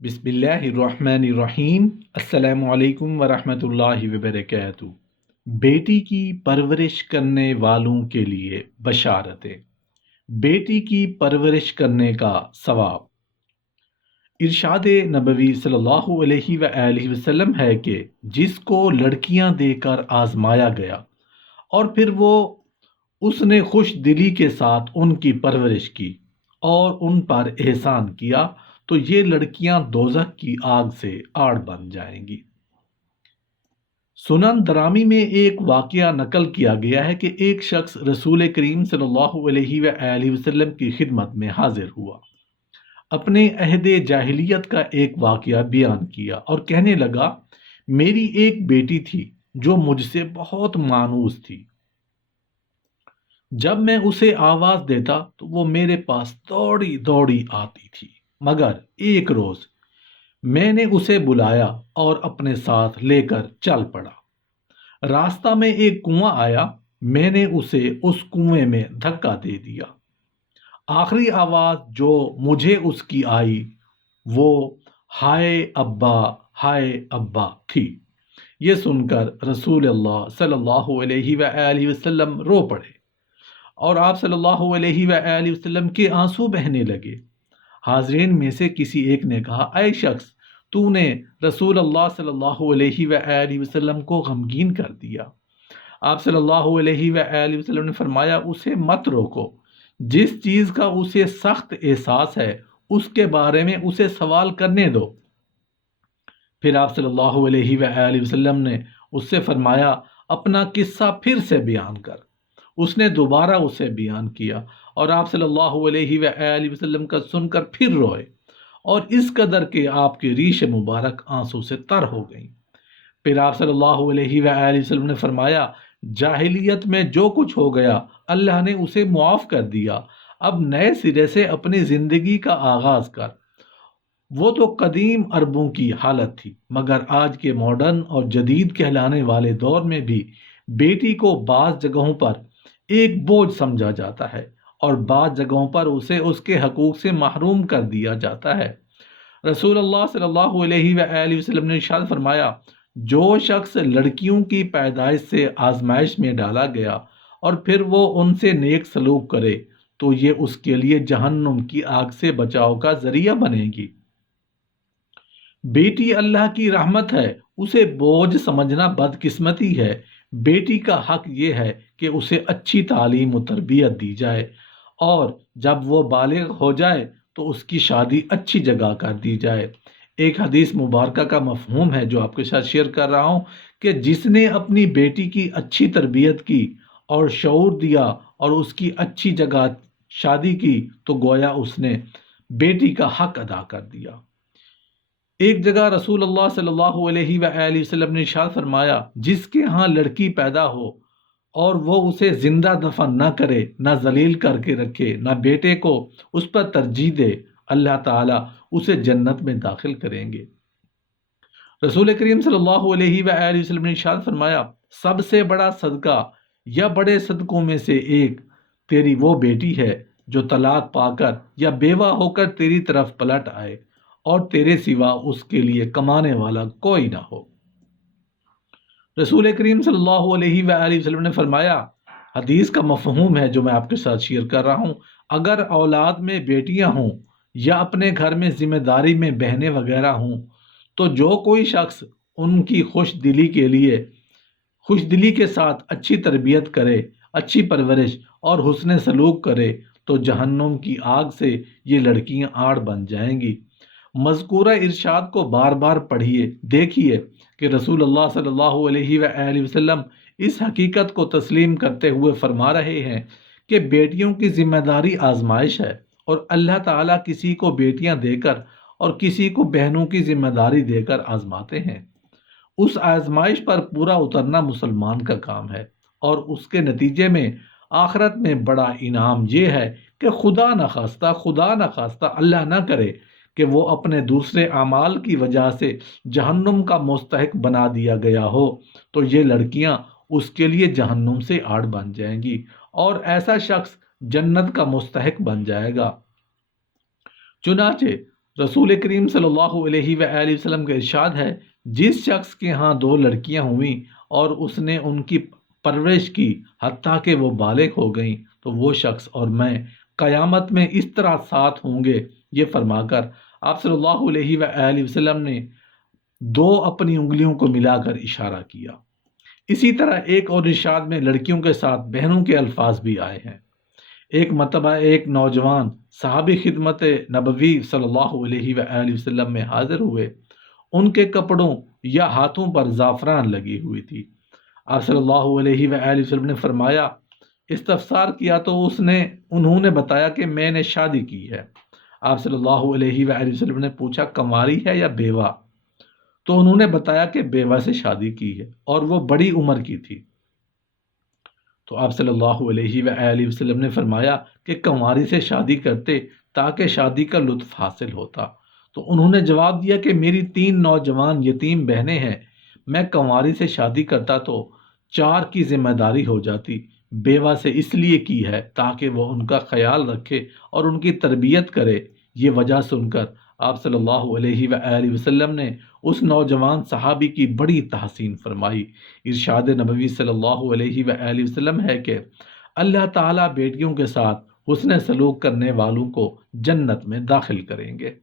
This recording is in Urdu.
بسم اللہ الرحمن الرحیم۔ السلام علیکم ورحمۃ اللہ وبرکاتہ۔ بیٹی کی پرورش کرنے والوں کے لیے بشارتیں۔ بیٹی کی پرورش کرنے کا ثواب۔ ارشاد نبوی صلی اللہ علیہ وآلہ وسلم ہے کہ جس کو لڑکیاں دے کر آزمایا گیا اور پھر وہ اس نے خوش دلی کے ساتھ ان کی پرورش کی اور ان پر احسان کیا تو یہ لڑکیاں دوزخ کی آگ سے آڑ بن جائیں گی۔ سنن درامی میں ایک واقعہ نقل کیا گیا ہے کہ ایک شخص رسول کریم صلی اللہ علیہ وآلہ وسلم کی خدمت میں حاضر ہوا، اپنے عہد جاہلیت کا ایک واقعہ بیان کیا اور کہنے لگا، میری ایک بیٹی تھی جو مجھ سے بہت مانوس تھی۔ جب میں اسے آواز دیتا تو وہ میرے پاس دوڑی دوڑی آتی تھی، مگر ایک روز میں نے اسے بلایا اور اپنے ساتھ لے کر چل پڑا۔ راستہ میں ایک کنواں آیا، میں نے اسے اس کنویں میں دھکا دے دیا۔ آخری آواز جو مجھے اس کی آئی وہ ہائے ابا ہائے ابا تھی۔ یہ سن کر رسول اللہ صلی اللہ علیہ وآلہ وسلم رو پڑے اور آپ صلی اللہ علیہ وآلہ وسلم کے آنسو بہنے لگے۔ حاضرین میں سے کسی ایک نے کہا، اے شخص، تو نے رسول اللہ صلی اللہ علیہ وآلہ وسلم کو غمگین کر دیا۔ آپ صلی اللہ علیہ وآلہ وسلم نے فرمایا، اسے مت روکو، جس چیز کا اسے سخت احساس ہے اس کے بارے میں اسے سوال کرنے دو۔ پھر آپ صلی اللہ علیہ وآلہ وسلم نے اس سے فرمایا، اپنا قصہ پھر سے بیان کر۔ اس نے دوبارہ اسے بیان کیا اور آپ صلی اللہ علیہ وآلہ وسلم کا سن کر پھر روئے اور اس قدر کہ آپ کی ریش مبارک آنسو سے تر ہو گئیں۔ پھر آپ صلی اللہ علیہ وآلہ وسلم نے فرمایا، جاہلیت میں جو کچھ ہو گیا اللہ نے اسے معاف کر دیا، اب نئے سرے سے اپنی زندگی کا آغاز کر۔ وہ تو قدیم عربوں کی حالت تھی، مگر آج کے ماڈرن اور جدید کہلانے والے دور میں بھی بیٹی کو بعض جگہوں پر ایک بوجھ سمجھا جاتا ہے اور بعض جگہوں پر اسے اس کے حقوق سے محروم کر دیا جاتا ہے۔ رسول اللہ صلی اللہ علیہ وآلہ وسلم نے ارشاد فرمایا، جو شخص لڑکیوں کی پیدائش سے آزمائش میں ڈالا گیا اور پھر وہ ان سے نیک سلوک کرے تو یہ اس کے لیے جہنم کی آگ سے بچاؤ کا ذریعہ بنے گی۔ بیٹی اللہ کی رحمت ہے، اسے بوجھ سمجھنا بدقسمتی ہے۔ بیٹی کا حق یہ ہے کہ اسے اچھی تعلیم و تربیت دی جائے اور جب وہ بالغ ہو جائے تو اس کی شادی اچھی جگہ کر دی جائے۔ ایک حدیث مبارکہ کا مفہوم ہے جو آپ کے ساتھ شیئر کر رہا ہوں کہ جس نے اپنی بیٹی کی اچھی تربیت کی اور شعور دیا اور اس کی اچھی جگہ شادی کی تو گویا اس نے بیٹی کا حق ادا کر دیا۔ ایک جگہ رسول اللہ صلی اللہ علیہ وآلہ وسلم نے ارشاد فرمایا، جس کے ہاں لڑکی پیدا ہو اور وہ اسے زندہ دفن نہ کرے، نہ ذلیل کر کے رکھے، نہ بیٹے کو اس پر ترجیح دے، اللہ تعالیٰ اسے جنت میں داخل کریں گے۔ رسول کریم صلی اللہ علیہ وآلہ وسلم نے ارشاد فرمایا، سب سے بڑا صدقہ یا بڑے صدقوں میں سے ایک تیری وہ بیٹی ہے جو طلاق پا کر یا بیوہ ہو کر تیری طرف پلٹ آئے اور تیرے سوا اس کے لیے کمانے والا کوئی نہ ہو۔ رسول کریم صلی اللہ علیہ وآلہ وسلم نے فرمایا، حدیث کا مفہوم ہے جو میں آپ کے ساتھ شیئر کر رہا ہوں، اگر اولاد میں بیٹیاں ہوں یا اپنے گھر میں ذمہ داری میں بہنیں وغیرہ ہوں تو جو کوئی شخص ان کی خوش دلی کے ساتھ اچھی تربیت کرے، اچھی پرورش اور حسن سلوک کرے تو جہنم کی آگ سے یہ لڑکیاں آڑ بن جائیں گی۔ مذکورہ ارشاد کو بار بار پڑھیے، دیکھیے کہ رسول اللہ صلی اللہ علیہ وآلہ وسلم اس حقیقت کو تسلیم کرتے ہوئے فرما رہے ہیں کہ بیٹیوں کی ذمہ داری آزمائش ہے اور اللہ تعالیٰ کسی کو بیٹیاں دے کر اور کسی کو بہنوں کی ذمہ داری دے کر آزماتے ہیں۔ اس آزمائش پر پورا اترنا مسلمان کا کام ہے اور اس کے نتیجے میں آخرت میں بڑا انعام یہ ہے کہ خدا نخواستہ اللہ نہ کرے کہ وہ اپنے دوسرے اعمال کی وجہ سے جہنم کا مستحق بنا دیا گیا ہو تو یہ لڑکیاں اس کے لیے جہنم سے آڑ بن جائیں گی اور ایسا شخص جنت کا مستحق بن جائے گا۔ چنانچہ رسول کریم صلی اللہ علیہ وآلہ وسلم کا ارشاد ہے، جس شخص کے ہاں دو لڑکیاں ہوئیں اور اس نے ان کی پرورش کی حتیٰ کہ وہ بالغ ہو گئیں، تو وہ شخص اور میں قیامت میں اس طرح ساتھ ہوں گے۔ یہ فرما کر آپ صلی اللہ علیہ وآلہ وسلم نے دو اپنی انگلیوں کو ملا کر اشارہ کیا۔ اسی طرح ایک اور ارشاد میں لڑکیوں کے ساتھ بہنوں کے الفاظ بھی آئے ہیں۔ ایک مرتبہ ایک نوجوان صحابی خدمت نبوی صلی اللہ علیہ وآلہ وسلم میں حاضر ہوئے۔ ان کے کپڑوں یا ہاتھوں پر زعفران لگی ہوئی تھی۔ آپ صلی اللہ علیہ وآلہ وسلم نے فرمایا، استفسار کیا تو انہوں نے بتایا کہ میں نے شادی کی ہے۔ آپ صلی اللہ علیہ وآلہ وسلم نے پوچھا، کنواری ہے یا بیوہ؟ تو انہوں نے بتایا کہ بیوہ سے شادی کی ہے اور وہ بڑی عمر کی تھی۔ تو آپ صلی اللہ علیہ وآلہ وسلم نے فرمایا کہ کنواری سے شادی کرتے تاکہ شادی کا لطف حاصل ہوتا۔ تو انہوں نے جواب دیا کہ میری 3 نوجوان یتیم بہنیں ہیں، میں کنواری سے شادی کرتا تو 4 کی ذمہ داری ہو جاتی، بیوہ سے اس لیے کی ہے تاکہ وہ ان کا خیال رکھے اور ان کی تربیت کرے۔ یہ وجہ سن کر آپ صلی اللہ علیہ وآلہ وسلم نے اس نوجوان صحابی کی بڑی تحسین فرمائی۔ ارشاد نبوی صلی اللہ علیہ وآلہ وسلم ہے کہ اللہ تعالیٰ بیٹیوں کے ساتھ حسن سلوک کرنے والوں کو جنت میں داخل کریں گے۔